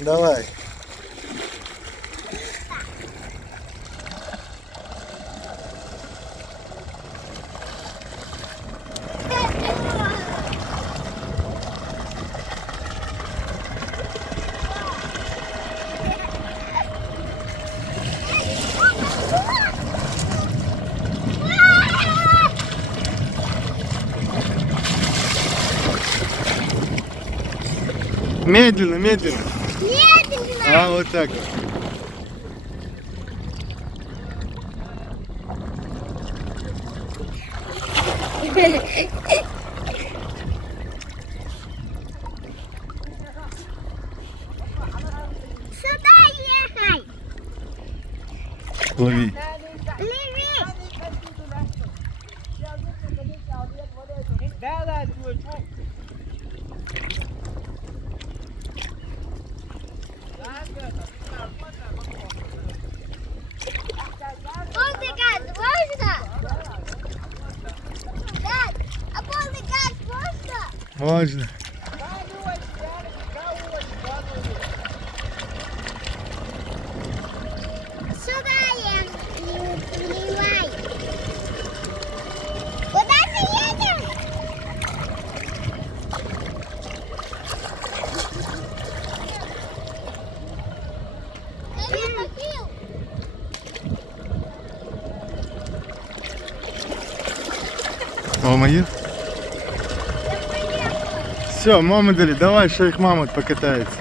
Давай. Медленно, медленно. Медленно. А, вот так вот. Сюда ехай. Лови. Плыви. Полный газ можно? Газ. А полный газ можно? Можно. Сюда я вливай. Куда ты едешь? О, мою? Все, мама дали, давай, что их мама покатается.